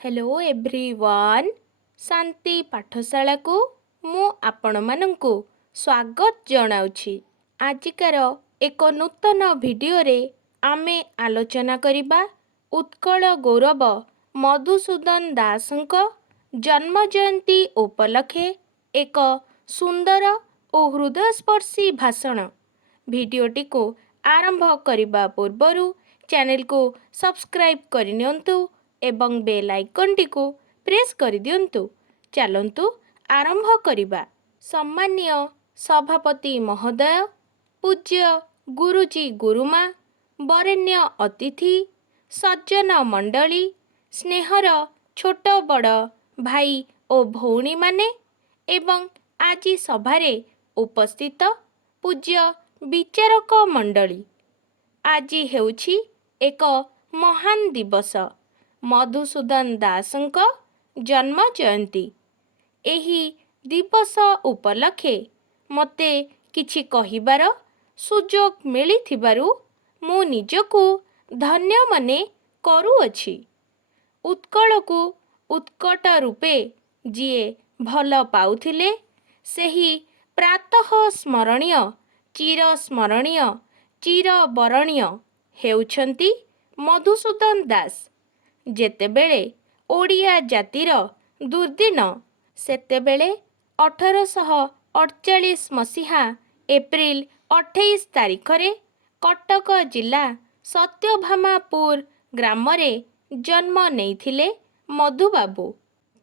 Hello everyone शांति पाठशाला को मु आपण मानंकु स्वागत जनाउछि। आजिकार एक नूतन भिडियो रे आमे आलोचना करिबा उत्कल गौरव मधुसूदन दासंक जन्म जयंती उपलक्षे एक सुंदर और हृदयस्पर्शी भाषण। भिडियोटी को आरंभ करिबा पूर्वरु चैनल को सब्सक्राइब करिनियंतु एवं बेल आइकनटी को प्रेस कर दियंतु। चलंतु आरंभ करिबा। सम्मान्य सभापति महोदय, पूज्य गुरुजी गुरुमा, वरेण्य अतिथि, सज्जन मंडली, स्नेहर छोट बड़ भाई ओ भौणी माने एवं आजि सभारे उपस्थित पूज्य विचारक मंडली, आजि हेउछि एक महान दिवस मधुसूदन दासंक जन्म जयंती। एही दिवस उपलक्षे मते किछि कहिबार सुजोग मिलिथिबारु मु निजकु धन्य मने करूअछि। उत्कलकु उत्कट रूपे जिए भल पाउथिले सेही प्रातः स्मरणीय चिरस्मरणीय चिरबरणीय हेउछन्ति मधुसूदन दास। जेतेबेले ओडिया जातिर दुर्दिन सेतेबेले 1848 मसीहा एप्रिल 28 तारिखरे कटक जिला सत्यभामापुर ग्रामरे जन्म नेइथिले मधुबाबू।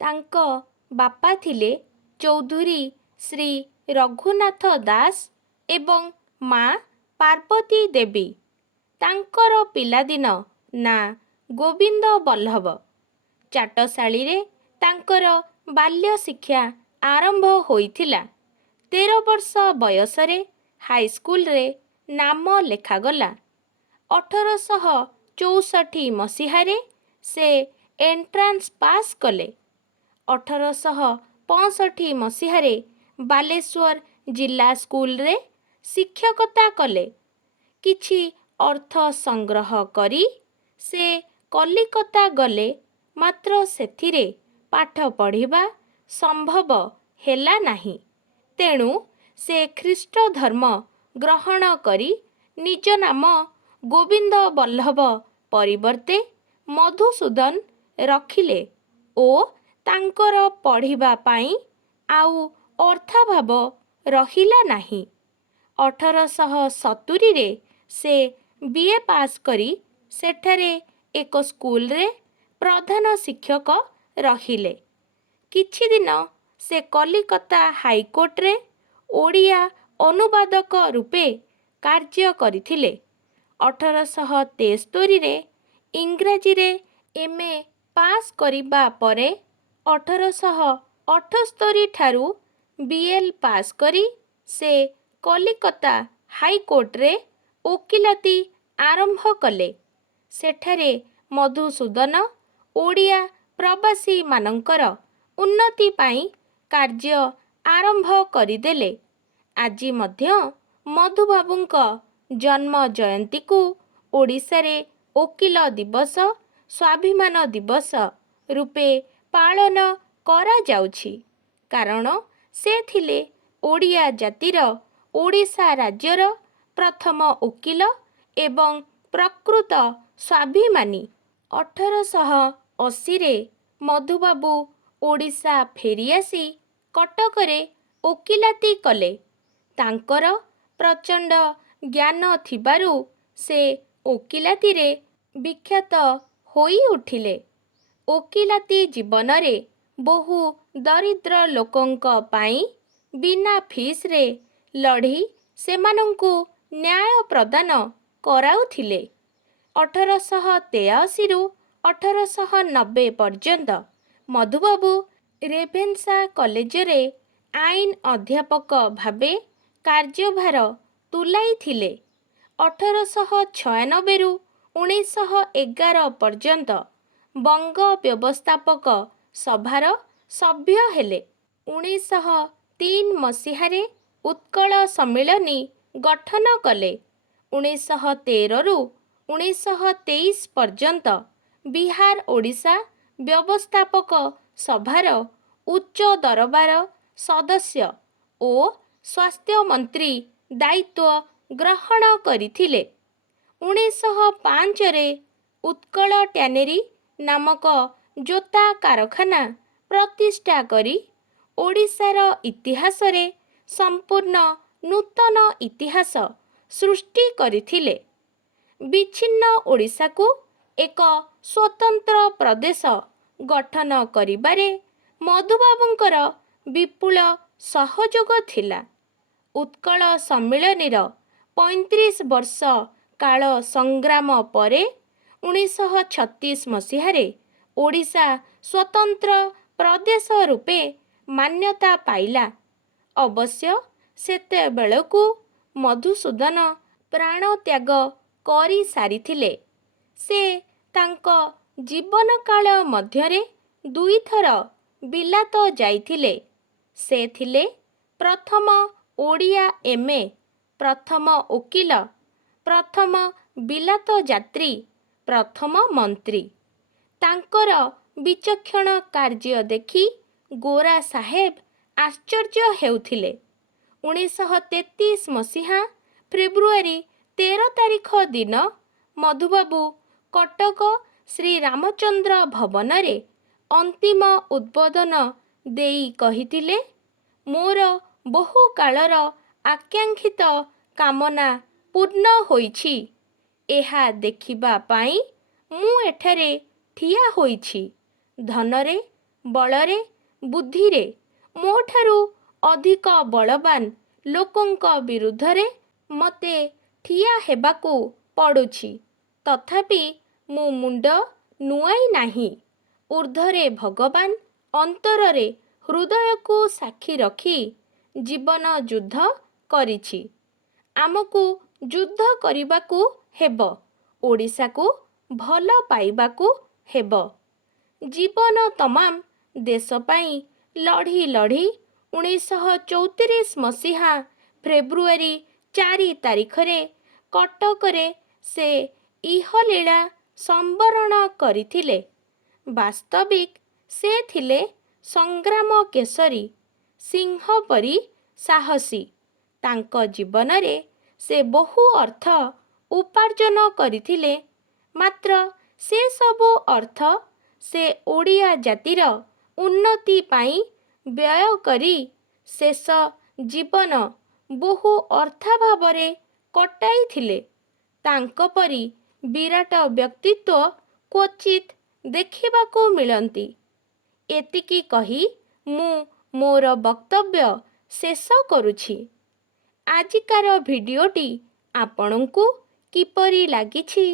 तांको बापा थिले चौधुरी श्री रघुनाथ दास एवं माँ पार्वती देवी। तांकर पिलादिन ना गोविंद बल्लभ। चाटशाली रे तांकर बाल्य शिक्षा आरंभ होइथिला। 13 वर्ष बयसरे हाईस्कूल रे नाम लेखागला। 1864 मसीहारे से एंट्रांस पास कले। 1865 मसीहारे बालेश्वर जिला स्कूल रे शिक्षकता कले। किछि अर्थ संग्रह करी से कलिकता गले, मात्र सेथिरे पाठ पढ़िबा संभव हेला नाही। तेणु से ख्रीष्ट धर्म ग्रहण करी निज नाम गोविंद बल्लभ परिवर्ते मधुसूदन रखिले ओ तांकर पढ़िबा पाई आउ अर्थाभाव रहिला नाही। 1870 रे से बीए पास करी सेठारे एक स्कूल रे प्रधान शिक्षक रहिले। किछि दिन से कलिकता हाईकोर्ट रे ओडिया अनुवादक रूपे कार्य करिथिले। 1873 रे इंग्राजी रे एमए पास करिबा परे 1878 ठारू बीएल पास करी से कलिकता हाईकोर्ट रे ओकिलाती आरंभ कले। सेठारे मधुसूदन ओडिया प्रवासी मानंकर उन्नति पाई कार्य आरंभ करिदेले। आजि मध्य मधुबाबूंक जन्म जयंती को ओडिशा रे ओकिल दिवस स्वाभिमान दिवस रूपे पालन करा जाउछि। कारण से थिले ओडिया जातिर ओडिशा राज्यर प्रथम ओकिल एवं प्रकृत स्वाभिमानी। 1880 रे मधुबाबू ओडिशा फेरियासी कटकरे ओकिलाती कले। तांकर प्रचंड ज्ञान थिबारु से ओकिलाती रे विख्यात होई उठिले। ओकिलाती जीवन रे बहु दरिद्र लोकंक पाई बिना फीस रे लढ़ी सेमानंकु न्याय प्रदान कराउथिले। 1883 रु 1890 पर्यंत मधुबाबू रेभेन्सा कॉलेज रे आईन अध्यापक भावे कार्यभार तुलाइथिले। 1896 रु 1911 पर्यंत बंग व्यवस्थापक सभार सभ्य हेले। 1903 मसीहारे उत्कल सम्मिलनी गठन कले। 1913 रु 1923 पर्यंत बिहार ओडिशा ବ୍ୟବସ୍ଥାପକ ସଭାର ଉଚ୍ଚ ଦରବାର ସଦସ୍ୟ ଓ ସ୍ୱାସ୍ଥ୍ୟ ମନ୍ତ୍ରୀ ଦାୟିତ୍ୱ ଗ୍ରହଣ କରିଥିଲେ। 1905ରେ ଉତ୍କଳ ଟ୍ୟାନେରୀ ନାମକ ଜୋତା କାରଖାନା ପ୍ରତିଷ୍ଠା କରି ଓଡ଼ିଶାର ଇତିହାସରେ ସମ୍ପୂର୍ଣ୍ଣ ନୂତନ ଇତିହାସ ସୃଷ୍ଟି କରିଥିଲେ। ବିଚ୍ଛିନ୍ନ ଓଡ଼ିଶାକୁ ଏକ ସ୍ୱତନ୍ତ୍ର ପ୍ରଦେଶ ଗଠନ କରିବାରେ ମଧୁବାବୁଙ୍କର ବିପୁଳ ସହଯୋଗ ଥିଲା। ଉତ୍କଳ ସମ୍ମିଳନୀର 35 ବର୍ଷ କାଳ ସଂଗ୍ରାମ ପରେ 1936 ମସିହାରେ ଓଡ଼ିଶା ସ୍ୱତନ୍ତ୍ର ପ୍ରଦେଶ ରୂପେ ମାନ୍ୟତା ପାଇଲା। ଅବଶ୍ୟ ସେତେବେଳକୁ ମଧୁସୂଦନ ପ୍ରାଣତ୍ୟାଗ କରିସାରିଥିଲେ। ସେ ତାଙ୍କ ଜୀବନକାଳ ମଧ୍ୟରେ 2 ଥର ବିଲାତ ଯାଇଥିଲେ। ସେ ଥିଲେ ପ୍ରଥମ ଓଡ଼ିଆ M.A., ପ୍ରଥମ ଓକିଲ, ପ୍ରଥମ ବିଲାତ ଯାତ୍ରୀ, ପ୍ରଥମ ମନ୍ତ୍ରୀ। ତାଙ୍କର ବିଚକ୍ଷଣ କାର୍ଯ୍ୟ ଦେଖି ଗୋରା ସାହେବ ଆଶ୍ଚର୍ଯ୍ୟ ହେଉଥିଲେ। 1933 ମସିହା ଫେବୃଆରୀ 13 ତାରିଖ ଦିନ ମଧୁବାବୁ କଟକ ଶ୍ରୀରାମଚନ୍ଦ୍ର ଭବନରେ ଅନ୍ତିମ ଉଦ୍ବୋଧନ ଦେଇ କହିଥିଲେ, ମୋର ବହୁ କାଳର ଆକାଂକ୍ଷିତ କାମନା ପୂର୍ଣ୍ଣ ହୋଇଛି। ଏହା ଦେଖିବା ପାଇଁ ମୁଁ ଏଠାରେ ଠିଆ ହୋଇଛି। ଧନରେ, ବଳରେ, ବୁଦ୍ଧିରେ ମୋଠାରୁ ଅଧିକ ବଳବାନ ଲୋକଙ୍କ ବିରୁଦ୍ଧରେ ମୋତେ ଠିଆ ହେବାକୁ ପଡ଼ୁଛି। ତଥାପି ମୁଁ ମୁଣ୍ଡ ନୁଆଇ ନାହିଁ। ଊର୍ଦ୍ଧ୍ୱରେ ଭଗବାନ, ଅନ୍ତରରେ ହୃଦୟକୁ ସାକ୍ଷୀ ରଖି ଜୀବନ ଯୁଦ୍ଧ କରିଛି। ଆମକୁ ଯୁଦ୍ଧ କରିବାକୁ ହେବ। ଓଡ଼ିଶାକୁ ଭଲ ପାଇବାକୁ ହେବ। ଜୀବନ ତମାମ ଦେଶ ପାଇଁ ଲଢ଼ି ଲଢ଼ି 1934 ମସିହା ଫେବୃଆରୀ 4 ତାରିଖରେ କଟକରେ ସେ ଇହଲୀଳା ସମ୍ବରଣ କରିଥିଲେ। ବାସ୍ତବିକ ସେ ଥିଲେ ସଂଗ୍ରାମ କେଶରୀ, ସିଂହ ପରି ସାହସୀ। ତାଙ୍କ ଜୀବନରେ ସେ ବହୁ ଅର୍ଥ ଉପାର୍ଜନ କରିଥିଲେ। ମାତ୍ର ସେସବୁ ଅର୍ଥ ସେ ଓଡ଼ିଆ ଜାତିର ଉନ୍ନତି ପାଇଁ ବ୍ୟୟ କରି ଶେଷ ଜୀବନ ବହୁ ଅର୍ଥାଭାବରେ କଟାଇଥିଲେ। ତାଙ୍କ ପରି ବିରାଟ ବ୍ୟକ୍ତିତ୍ୱ କ୍ୱଚିତ୍ ଦେଖିବାକୁ ମିଳନ୍ତି। ଏତିକି କହି ମୁଁ ମୋର ବକ୍ତବ୍ୟ ଶେଷ କରୁଛି। ଆଜିକାର ଭିଡ଼ିଓଟି ଆପଣଙ୍କୁ କିପରି ଲାଗିଛି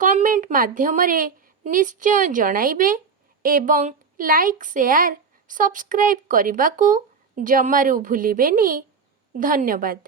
କମେଣ୍ଟ ମାଧ୍ୟମରେ ନିଶ୍ଚୟ ଜଣାଇବେ ଏବଂ ଲାଇକ୍, ସେୟାର, ସବସ୍କ୍ରାଇବ୍ କରିବାକୁ ଜମାରୁ ଭୁଲିବେନି। ଧନ୍ୟବାଦ।